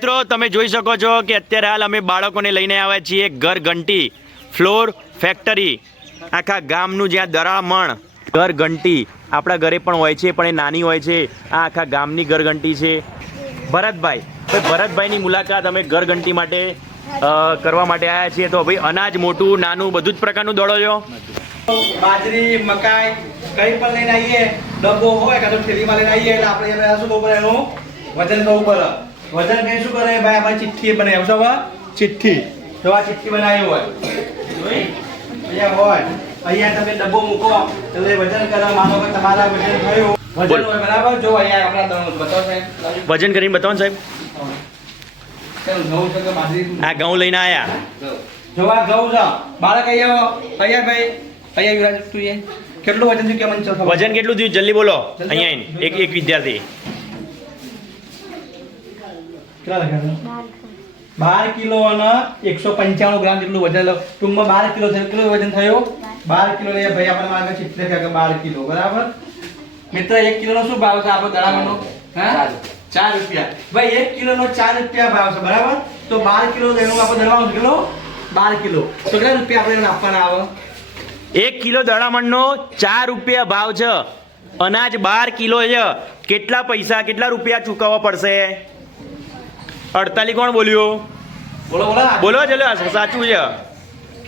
મિત્રો તમે જોઈ શકો છો કે અત્યારે હાલ અમે બાળકોને લઈને આવ્યા છીએ ઘર ઘંટી ફ્લોર ફેક્ટરી આખા ગામનું જ્યાં દરામણ ઘર ઘંટી આપણા ઘરે પણ હોય છે પણ એ નાની હોય છે આ આખા ગામની ઘર ઘંટી છે ભરતભાઈની મુલાકાત અમે ઘર ઘંટી માટે કરવા માટે આવ્યા છીએ તો ભાઈ અનાજ મોટું નાનું બધું જ પ્રકારનું દળો છો બાજરી મકાઈ કઈ પણ લઈને આવીએ ડબ્બો હોય કાં તો થેલીમાં લઈને આવીએ એટલે આપણે શું ખબર એનું વજન કરવું પડે વજન કઈ શું કરે ભાઈ આપણે ચિઠ્ઠી બનાવી છો ચિઠ્ઠી જો આ ચિઠ્ઠી બનાવી હોય અહીંયા હોય અહીંયા તમે ડબ્બો મૂકો એટલે વજન કરે માનો કે તમારા વજન થયું વજન હોય બરાબર જો અહીંયા આપણા દણો બતાવો સાહેબ વજન કરીને બતાવો ને સાહેબ ઘઉં છે કે બાજરી આ ઘઉં લઈને આયા જો આ ઘઉં છે બાળક અહીંયા ભાઈ અહીંયા યુવરાજ તું એ કેટલું વજન છે કે મને ખબર વજન કેટલું થયું જલ્દી બોલો અહીંયા એક વિદ્યાર્થી કેટલા લખ્યા 12 કિલો અને 195 ગ્રામ જેટલું વજન ટૂંકમાં 12 કિલો થયું કેટલું વજન થયું 12 કિલો લે ભાઈ આપણે માર્ગ ચિત્ર કે 12 કિલો બરાબર મિત્ર 1 કિલો નો શું ભાવ છે આપણો દડામણનો હા 4 રૂપિયા ભાઈ 1 કિલો નો 4 રૂપિયા ભાવ છે બરાબર તો 12 કિલો એનો આપણે દળવાનું કિલો 12 કિલો તો કેટલા રૂપિયા આપણે આપવાના આવે 1 કિલો દડામણનો 4 રૂપિયા ભાવ છે અનાજ 12 કિલો છે કેટલા પૈસા કેટલા રૂપિયા ચૂકવવા પડશે 48 કોણ બોલ્યું બોલો બોલો ચલો સાચું છે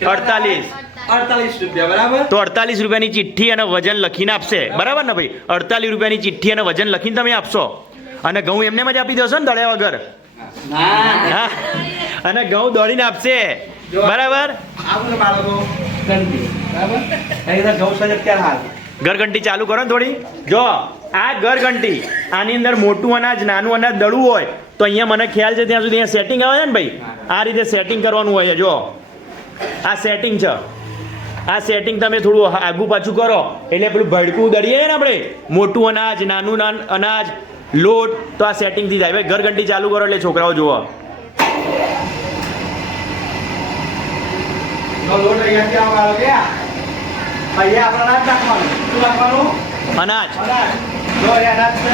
48 રૂપિયા બરાબર તો 48 રૂપિયાની ચિઠ્ઠી અને વજન લખીને આપશે બરાબર ને ભાઈ 48 રૂપિયાની ચિઠ્ઠી અને વજન લખીને તમે આપશો અને ઘઉં એમને જ આપી દેશો ને દળ્યા વગર હા અને ઘઉં દોડીને આપશે બરાબર આવું બાળકો ઘંટી બરાબર અહીં ઘઉં સજગ ક્યાં હાલ ઘર ઘંટી ચાલુ કરો ને થોડી જો આ ઘર ઘંટી આની અંદર મોટું અનાજ નાનું અનાજ દળવું હોય તો અહીંયા મને ખ્યાલ છે ત્યાં સુધી અહીંયા સેટિંગ આવે છે ને ભાઈ આ રીતે સેટિંગ કરવાનું હોય છે જો આ સેટિંગ છે આ સેટિંગ તમે થોડું આગું પાછું કરો એટલે પેલું ભડકું દળીએ ને આપણે મોટું અનાજ નાનું અનાજ લોટ તો આ સેટિંગથી જાય ભાઈ ઘર ઘંટી ચાલુ કરો એટલે છોકરાઓ જુઓ લોટ અહીંયા ક્યાં વાળો ગયા અહીંયા આપણે અનાજ નાખવાનું શું નાખવાનું અનાજ જો અહીંયા અનાજ છે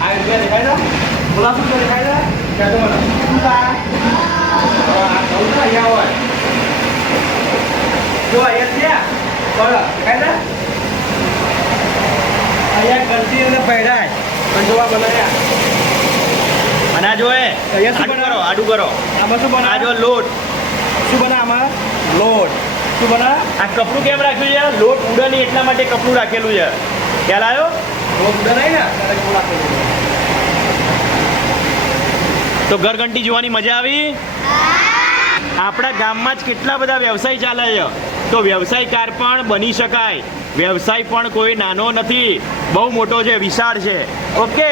આ રીતે દેખાય છે બોલા શું દેખાય છે ત્યાં તો મને શું થાય આ ઘઉં તો અહીંયા હોય જો અહીંયા બોલો દેખાય છે અહીંયા ગલતી અને પહેરાય પણ જોવા બનાવ્યા અનાજ હોય અહીંયા શું આડું કરો આડું કરો આમાં શું બના આ જો લોટ શું બના આમાં લોટ શું બના આ કપડું કેમ રાખ્યું છે લોટ ઉડે નહીં એટલા માટે કપડું રાખેલું છે ખ્યાલ આવ્યો લોટ ઉડે નહીં ને ત્યારે બોલા તો ઘર ઘંટી જોવાની મજા આવી આપણા ગામમાં જ કેટલા બધા વ્યવસાય ચાલે છે તો વ્યવસાયકાર પણ બની શકાય વ્યવસાય પણ કોઈ નાનો નથી બહુ મોટો છે વિશાળ છે ઓકે